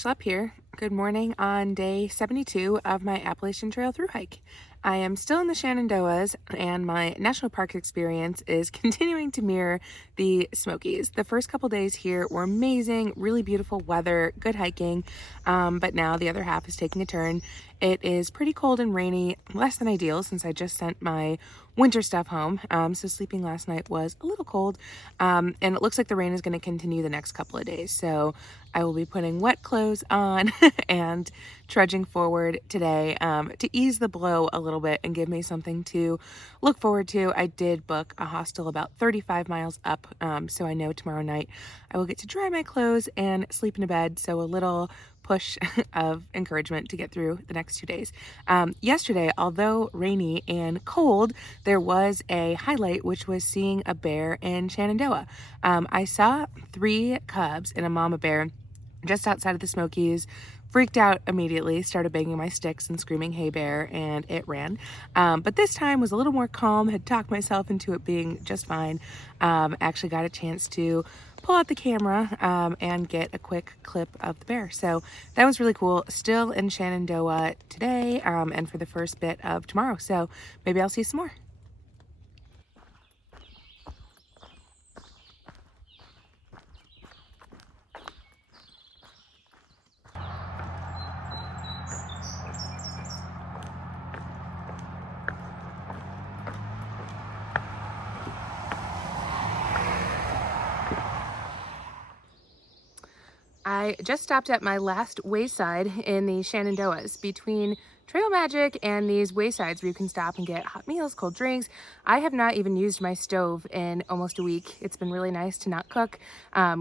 Schlep here. Good morning on day 72 of my Appalachian Trail through hike. I am still in the Shenandoahs and my national park experience is continuing to mirror the Smokies. The first couple days here were amazing, really beautiful weather, good hiking, but now the other half is taking a turn. It is pretty cold and rainy, less than ideal since I just sent my winter stuff home, so sleeping last night was a little cold, and it looks like the rain is going to continue the next couple of days, so I will be putting wet clothes on and trudging forward today to ease the blow a little bit and give me something to look forward to. I did book a hostel about 35 miles up, so I know tomorrow night I will get to dry my clothes and sleep in a bed, so a little push of encouragement to get through the next 2 days. Yesterday, although rainy and cold, there was a highlight, which was seeing a bear in Shenandoah. I saw 3 cubs and a mama bear just outside of the Smokies, freaked out immediately, started banging my sticks and screaming, "Hey bear," and it ran. But this time was a little more calm, had talked myself into it being just fine. Actually got a chance to pull out the camera and get a quick clip of the bear. So that was really cool. Still in Shenandoah today and for the first bit of tomorrow. So maybe I'll see some more. I just stopped at my last wayside in the Shenandoahs. Between Trail Magic and these waysides where you can stop and get hot meals, cold drinks, I have not even used my stove in almost a week. It's been really nice to not cook,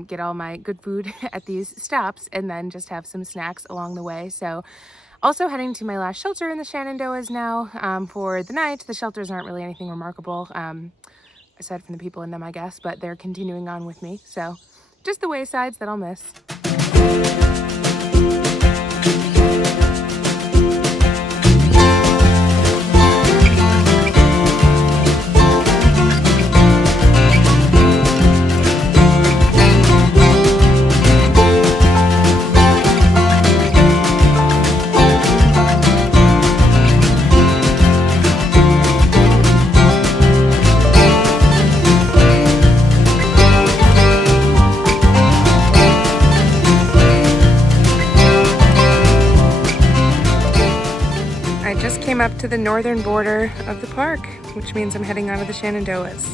get all my good food at these stops, and then just have some snacks along the way. So also heading to my last shelter in the Shenandoahs now for the night. The shelters aren't really anything remarkable, aside from the people in them, I guess, but they're continuing on with me. So just the waysides that I'll miss. Came up to the northern border of the park, which means I'm heading out of the Shenandoahs.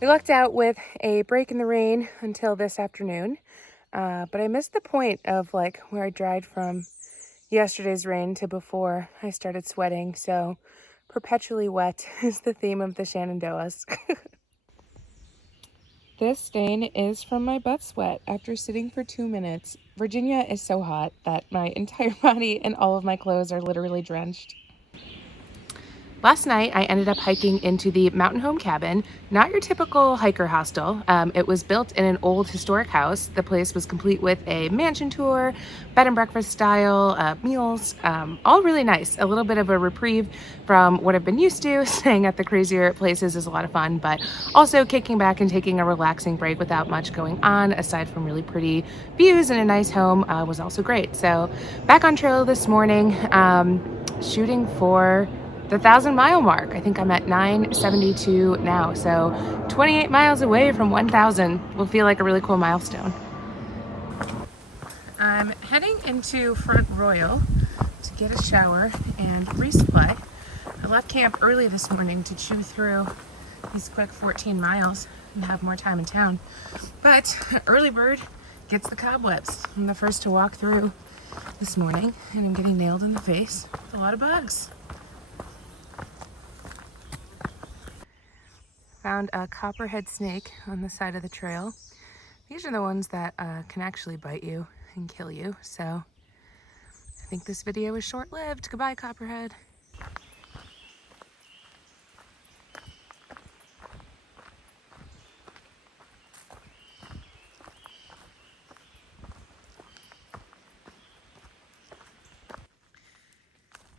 We lucked out with a break in the rain until this afternoon, but I missed the point of like where I dried from yesterday's rain to before I started sweating, so perpetually wet is the theme of the Shenandoahs. This stain is from my butt sweat after sitting for 2 minutes. Virginia is so hot that my entire body and all of my clothes are literally drenched. Last night, I ended up hiking into the Mountain Home Cabin, not your typical hiker hostel. It was built in an old historic house. The place was complete with a mansion tour, bed and breakfast style, meals, all really nice. A little bit of a reprieve from what I've been used to. Staying at the crazier places is a lot of fun, but also kicking back and taking a relaxing break without much going on, aside from really pretty views and a nice home, was also great. So back on trail this morning, shooting for the 1,000-mile mark. I think I'm at 972 now, so 28 miles away from 1,000 will feel like a really cool milestone. I'm heading into Front Royal to get a shower and resupply. I left camp early this morning to chew through these quick 14 miles and have more time in town, but early bird gets the cobwebs. I'm the first to walk through this morning and I'm getting nailed in the face with a lot of bugs. Found a copperhead snake on the side of the trail. These are the ones that can actually bite you and kill you, so I think this video is short-lived. Goodbye, copperhead.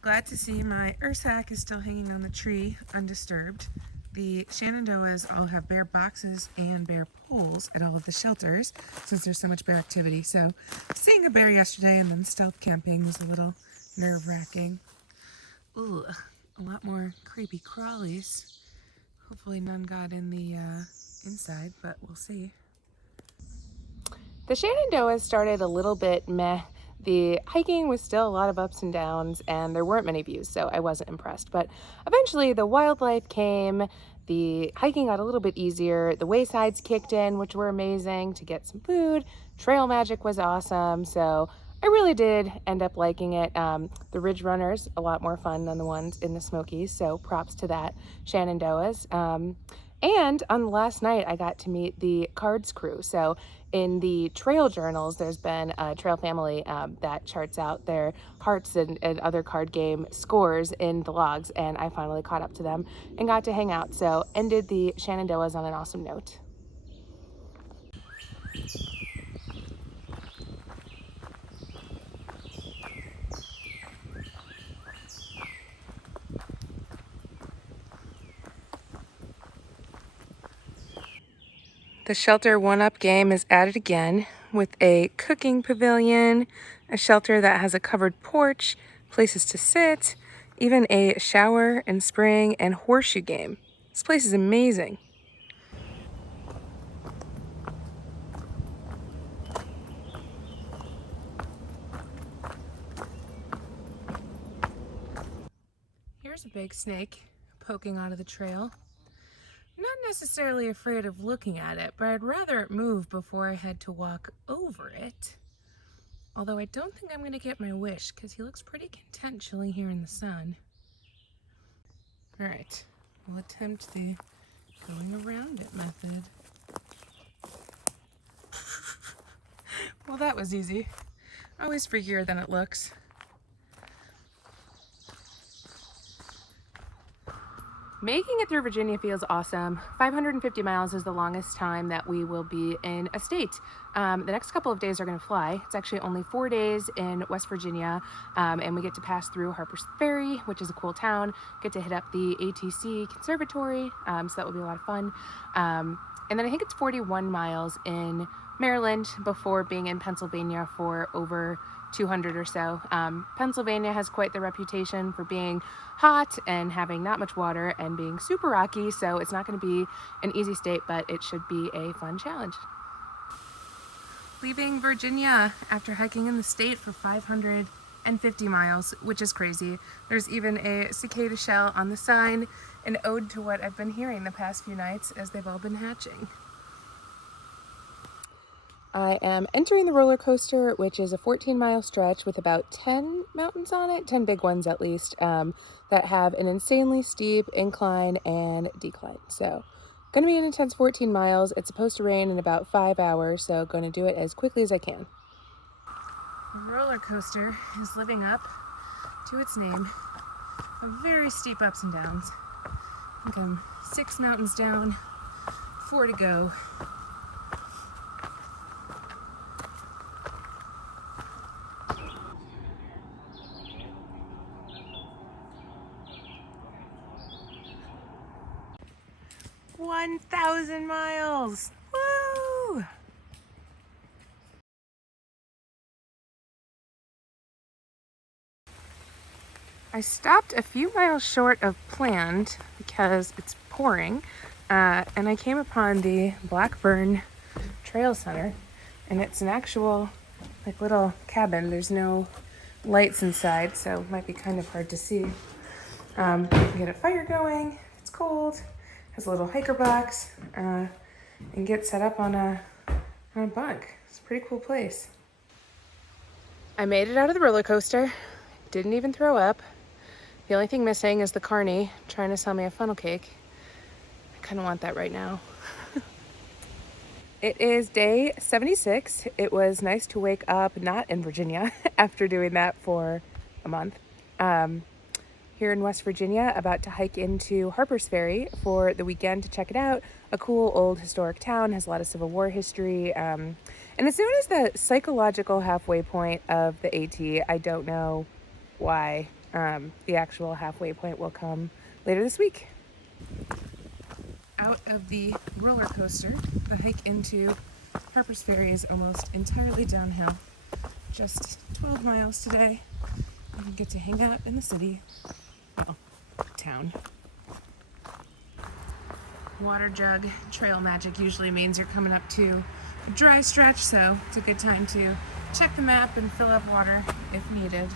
Glad to see my Ursack is still hanging on the tree undisturbed. The Shenandoahs all have bear boxes and bear poles at all of the shelters since there's so much bear activity. So seeing a bear yesterday and then stealth camping was a little nerve-wracking. Ooh, a lot more creepy crawlies. Hopefully none got in the inside, but we'll see. The Shenandoahs started a little bit meh. The hiking was still a lot of ups and downs, and there weren't many views, so I wasn't impressed. But eventually the wildlife came, the hiking got a little bit easier, the waysides kicked in, which were amazing to get some food, trail magic was awesome, so I really did end up liking it. The Ridge Runners, a lot more fun than the ones in the Smokies, so props to that, Shenandoahs. And on the last night, I got to meet the cards crew. So in the trail journals, there's been a trail family that charts out their hearts and other card game scores in the logs. And I finally caught up to them and got to hang out. So ended the Shenandoahs on an awesome note. The shelter one-up game is at it again with a cooking pavilion, a shelter that has a covered porch, places to sit, even a shower and spring and horseshoe game. This place is amazing. Here's a big snake poking out of the trail. Not necessarily afraid of looking at it, but I'd rather it move before I had to walk over it. Although I don't think I'm going to get my wish because he looks pretty content chilling here in the sun. Alright, we'll attempt the going around it method. Well, that was easy. Always freakier than it looks. Making it through Virginia feels awesome. 550 miles is the longest time that we will be in a state. The next couple of days are going to fly. It's actually only 4 days in West Virginia, and we get to pass through Harpers Ferry, which is a cool town, get to hit up the ATC Conservatory, so that will be a lot of fun. And then I think it's 41 miles in Maryland before being in Pennsylvania for over 200 or so. Pennsylvania has quite the reputation for being hot and having not much water and being super rocky, so it's not going to be an easy state, but it should be a fun challenge. Leaving Virginia after hiking in the state for 550 miles, which is crazy. There's even a cicada shell on the sign, an ode to what I've been hearing the past few nights as they've all been hatching. I am entering the roller coaster, which is a 14-mile stretch with about 10 mountains on it, 10 big ones at least, that have an insanely steep incline and decline. So, going to be an intense 14 miles. It's supposed to rain in about 5 hours, so going to do it as quickly as I can. The roller coaster is living up to its name. Very steep ups and downs. I think I'm 6 mountains down, 4 to go. $1,000 miles! Woo! I stopped a few miles short of planned because it's pouring, and I came upon the Blackburn Trail Center, and it's an actual like little cabin. There's no lights inside, so it might be kind of hard to see. You can get a fire going, it's cold, has a little hiker box, and get set up on a bunk. It's a pretty cool place. I made it out of the roller coaster, didn't even throw up. The only thing missing is the carny trying to sell me a funnel cake. I kind of want that right now. It is day 76. It was nice to wake up not in Virginia after doing that for a month. Here in West Virginia, about to hike into Harpers Ferry for the weekend to check it out. A cool old historic town, has a lot of Civil War history, and it's known as the psychological halfway point of the AT. I don't know why. The actual halfway point will come later this week. out of the roller coaster. The hike into Harpers Ferry is almost entirely downhill. Just 12 miles today. I get to hang out in the city. Well, town. Water jug trail magic usually means you're coming up to a dry stretch, so it's a good time to check the map and fill up water if needed.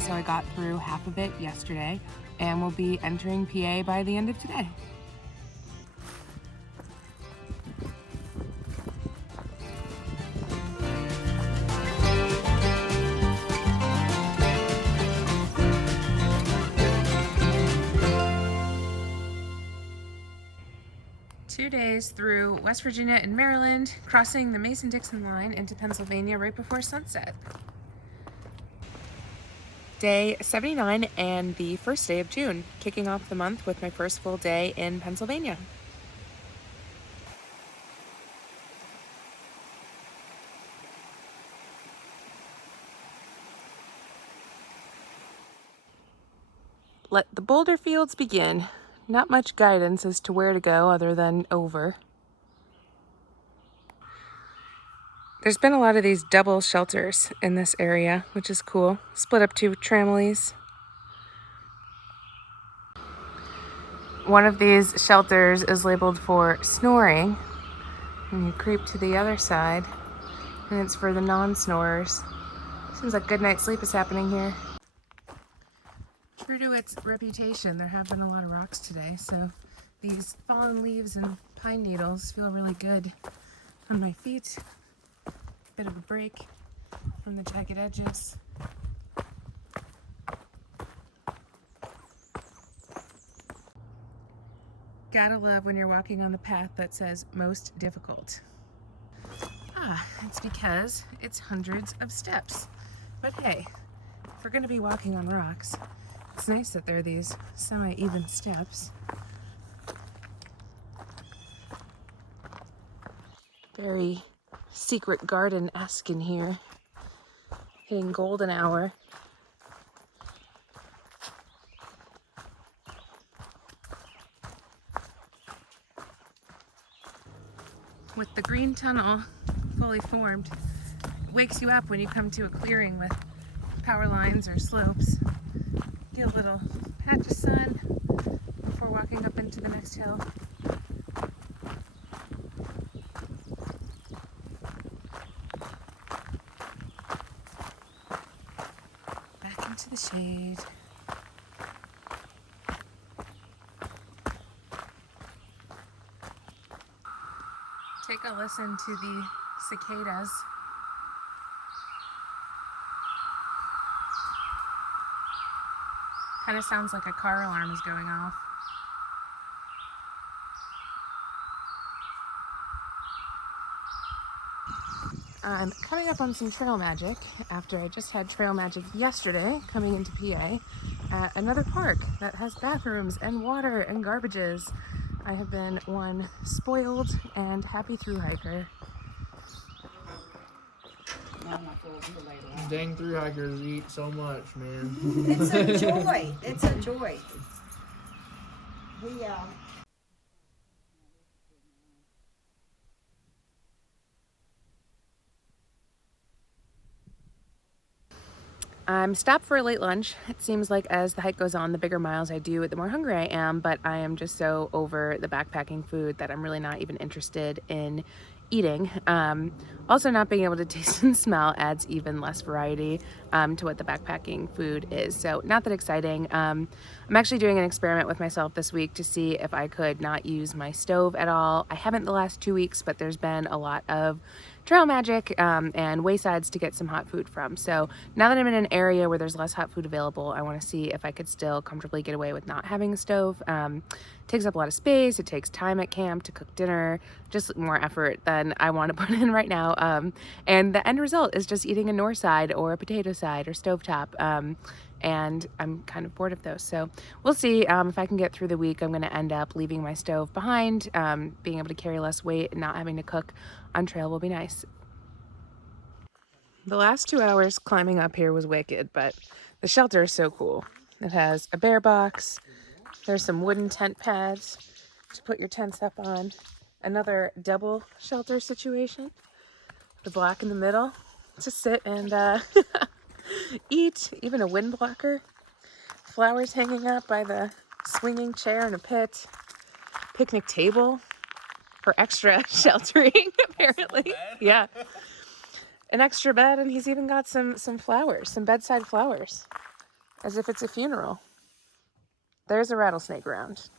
So I got through half of it yesterday and will be entering PA by the end of today. Two days through West Virginia and Maryland, crossing the Mason-Dixon line into Pennsylvania right before sunset. Day 79 and the first day of June, kicking off the month with my first full day in Pennsylvania. Let the Boulder Fields begin. Not much guidance as to where to go other than over. There's been a lot of these double shelters in this area, which is cool. Split up to tramway. One of these shelters is labeled for snoring, and you creep to the other side, and it's for the non-snorers. Seems like good night's sleep is happening here. True to its reputation, there have been a lot of rocks today, so these fallen leaves and pine needles feel really good on my feet. Bit of a break from the jagged edges. Gotta love when you're walking on the path that says most difficult. It's because it's hundreds of steps. But hey, if we're gonna be walking on rocks, it's nice that there are these semi-even steps. Very secret garden-esque in here. Hitting golden hour. With the green tunnel fully formed, it wakes you up when you come to a clearing with power lines or slopes. Get a little patch of sun before walking up into the next hill. Back into the shade. Take a listen to the cicadas. Kind of sounds like a car alarm is going off. I'm coming up on some trail magic after I just had trail magic yesterday coming into PA at another park that has bathrooms and water and garbages. I have been one spoiled and happy thru hiker. Dang thru hikers eat so much, man. It's a joy. It's a joy. I'm stopped for a late lunch. It seems like as the hike goes on, the bigger miles I do, the more hungry I am, but I am just so over the backpacking food that I'm really not even interested in eating. Also, not being able to taste and smell adds even less variety to what the backpacking food is. So not that exciting. I'm actually doing an experiment with myself this week to see if I could not use my stove at all. I haven't the last 2 weeks, but there's been a lot of trail magic and waysides to get some hot food from. So now that I'm in an area where there's less hot food available, I want to see if I could still comfortably get away with not having a stove. It takes up a lot of space. It takes time at camp to cook dinner, just more effort than I want to put in right now. And the end result is just eating a north side or a potato side or stovetop. And I'm kind of bored of those. So we'll see if I can get through the week. I'm going to end up leaving my stove behind. Being able to carry less weight and not having to cook on trail will be nice. The last 2 hours climbing up here was wicked, but the shelter is so cool. It has a bear box. There's some wooden tent pads to put your tents up on. Another double shelter situation. The block in the middle to sit and eat. Even a wind blocker. Flowers hanging up by the swinging chair in a pit. Picnic table for extra sheltering, apparently. Yeah. An extra bed, and he's even got some flowers, some bedside flowers, as if it's a funeral. There's a rattlesnake around.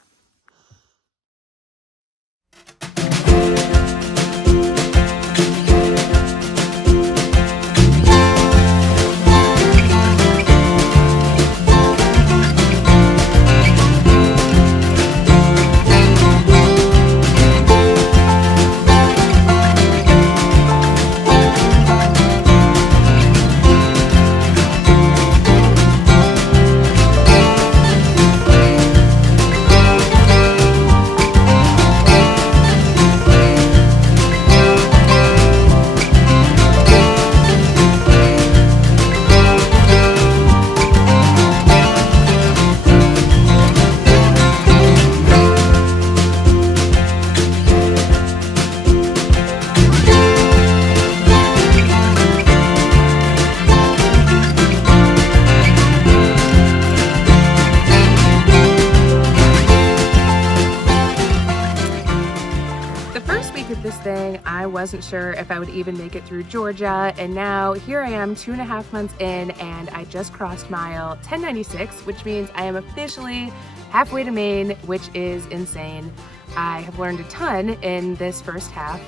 This thing, I wasn't sure if I would even make it through Georgia, and now here I am 2.5 months in, and I just crossed mile 1096, which means I am officially halfway to Maine, which is insane. I have learned a ton in this first half,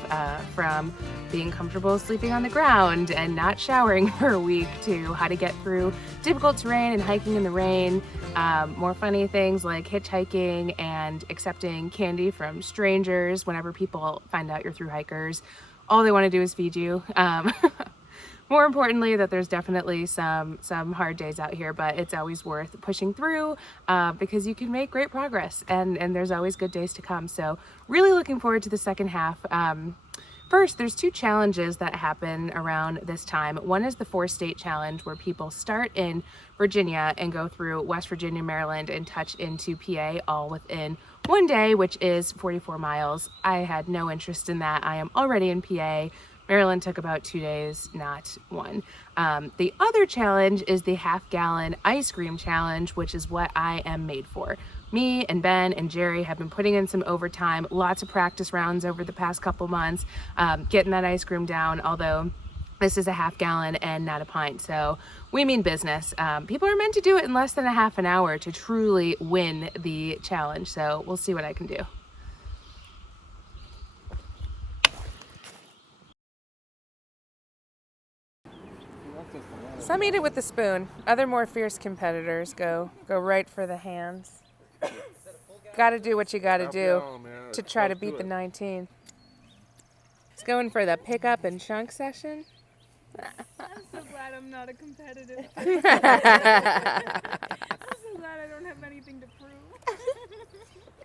from being comfortable sleeping on the ground and not showering for a week to how to get through difficult terrain and hiking in the rain. More funny things like hitchhiking and accepting candy from strangers whenever people find out you're through hikers. All they want to do is feed you. More importantly, that there's definitely some hard days out here, but it's always worth pushing through because you can make great progress, and there's always good days to come. So really looking forward to the second half. First, there's 2 challenges that happen around this time. One is the 4-state challenge, where people start in Virginia and go through West Virginia, Maryland, and touch into PA all within one day, which is 44 miles. I had no interest in that. I am already in PA. Maryland took about 2 days, not one. The other challenge is the half-gallon ice cream challenge, which is what I am made for. Me and Ben and Jerry have been putting in some overtime, lots of practice rounds over the past couple months, getting that ice cream down, although this is a half-gallon and not a pint, so we mean business. People are meant to do it in less than a half an hour to truly win the challenge, so we'll see what I can do. Some eat it with the spoon. Other more fierce competitors go right for the hands. Gotta do what you gotta do to try to beat the 19. He's going for the pickup and chunk session. I'm so glad I'm not a competitive person. I'm so glad I don't have anything to prove.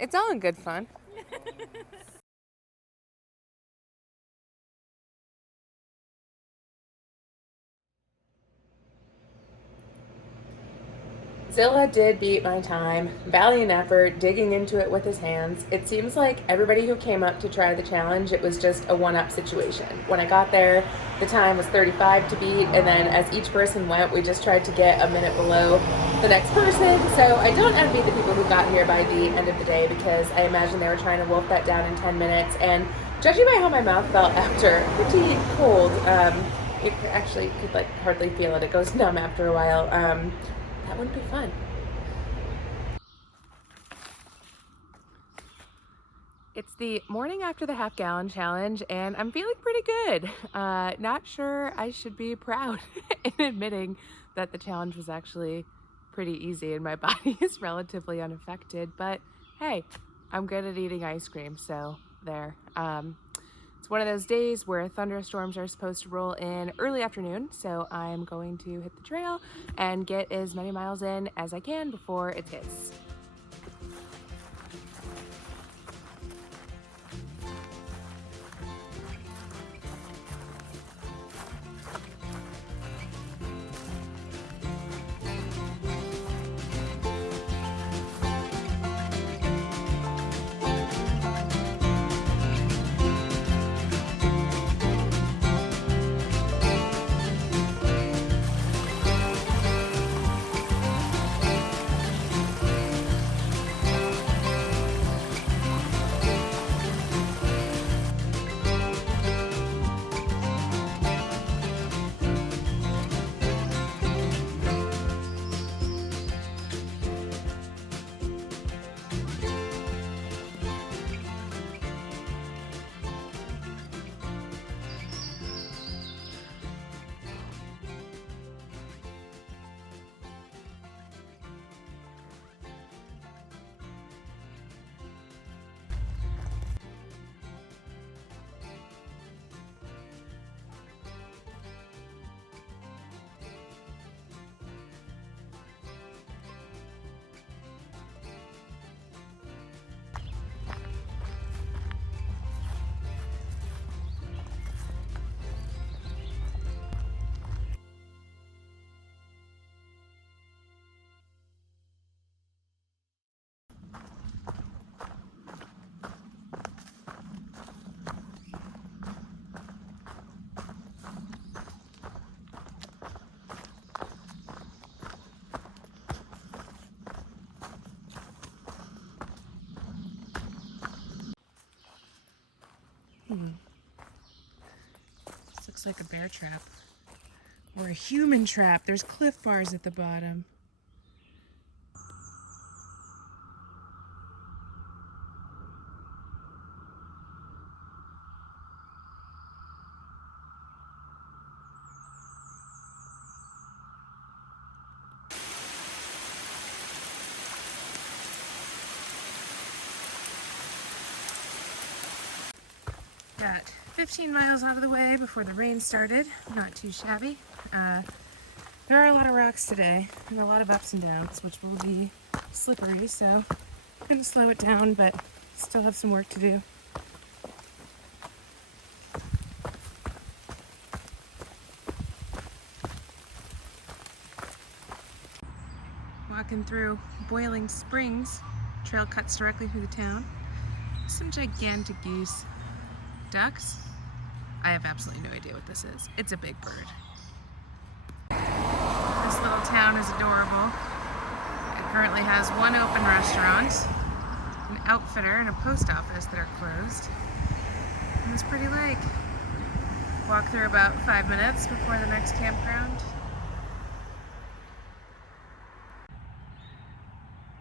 It's all in good fun. Zilla did beat my time. Valiant effort, digging into it with his hands. It seems like everybody who came up to try the challenge, it was just a one-up situation. When I got there, the time was 35 to beat, and then as each person went, we just tried to get a minute below the next person. So I don't envy the people who got here by the end of the day, because I imagine they were trying to wolf that down in 10 minutes. And judging by how my mouth felt after, pretty cold, you actually could like hardly feel it. It goes numb after a while. That wouldn't be fun. It's the morning after the half-gallon challenge, and I'm feeling pretty good. Not sure I should be proud in admitting that the challenge was actually pretty easy and my body is relatively unaffected, but hey, I'm good at eating ice cream, so there. It's one of those days where thunderstorms are supposed to roll in early afternoon, so I'm going to hit the trail and get as many miles in as I can before it hits. This looks like a bear trap. Or a human trap. There's Cliff Bars at the bottom. Got 15 miles out of the way before the rain started. Not too shabby. There are a lot of rocks today and a lot of ups and downs, which will be slippery, so I'm going to slow it down, but still have some work to do. Walking through Boiling Springs. Trail cuts directly through the town. Some gigantic geese. Ducks? I have absolutely no idea what this is. It's a big bird. This little town is adorable. It currently has one open restaurant, an outfitter, and a post office that are closed. And this pretty lake. Walk through about 5 minutes before the next campground.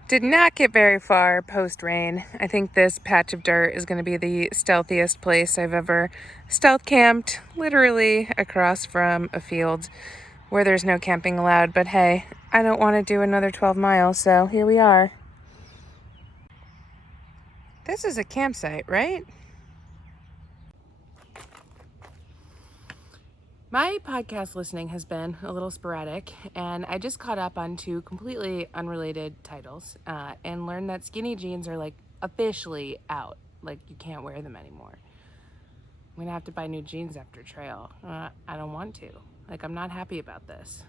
Did not get very far post-rain. I think this patch of dirt is going to be the stealthiest place I've ever stealth camped, literally across from a field where there's no camping allowed. But hey, I don't want to do another 12 miles, so here we are. This is a campsite, right? My podcast listening has been a little sporadic, and I just caught up on 2 completely unrelated titles and learned that skinny jeans are like officially out. Like you can't wear them anymore. I'm gonna have to buy new jeans after trail. I don't want to. Like I'm not happy about this.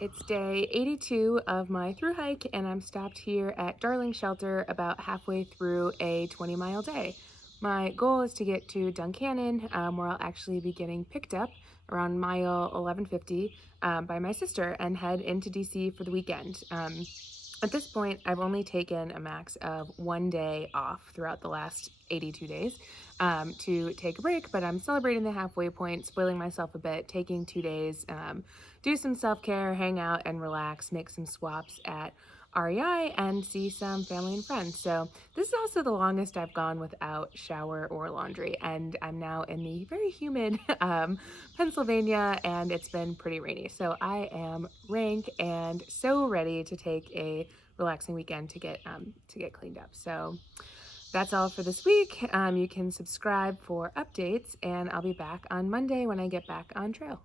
It's day 82 of my thru hike, and I'm stopped here at Darling Shelter about halfway through a 20-mile day. My goal is to get to Duncannan, where I'll actually be getting picked up around mile 1150 by my sister and head into DC for the weekend. At this point, I've only taken a max of 1 day off throughout the last 82 days to take a break, but I'm celebrating the halfway point, spoiling myself a bit, taking 2 days, do some self-care, hang out and relax, make some swaps at REI, and see some family and friends. So this is also the longest I've gone without shower or laundry, and I'm now in the very humid Pennsylvania, and it's been pretty rainy. So I am rank and so ready to take a relaxing weekend to get cleaned up. So that's all for this week. You can subscribe for updates, and I'll be back on Monday when I get back on trail.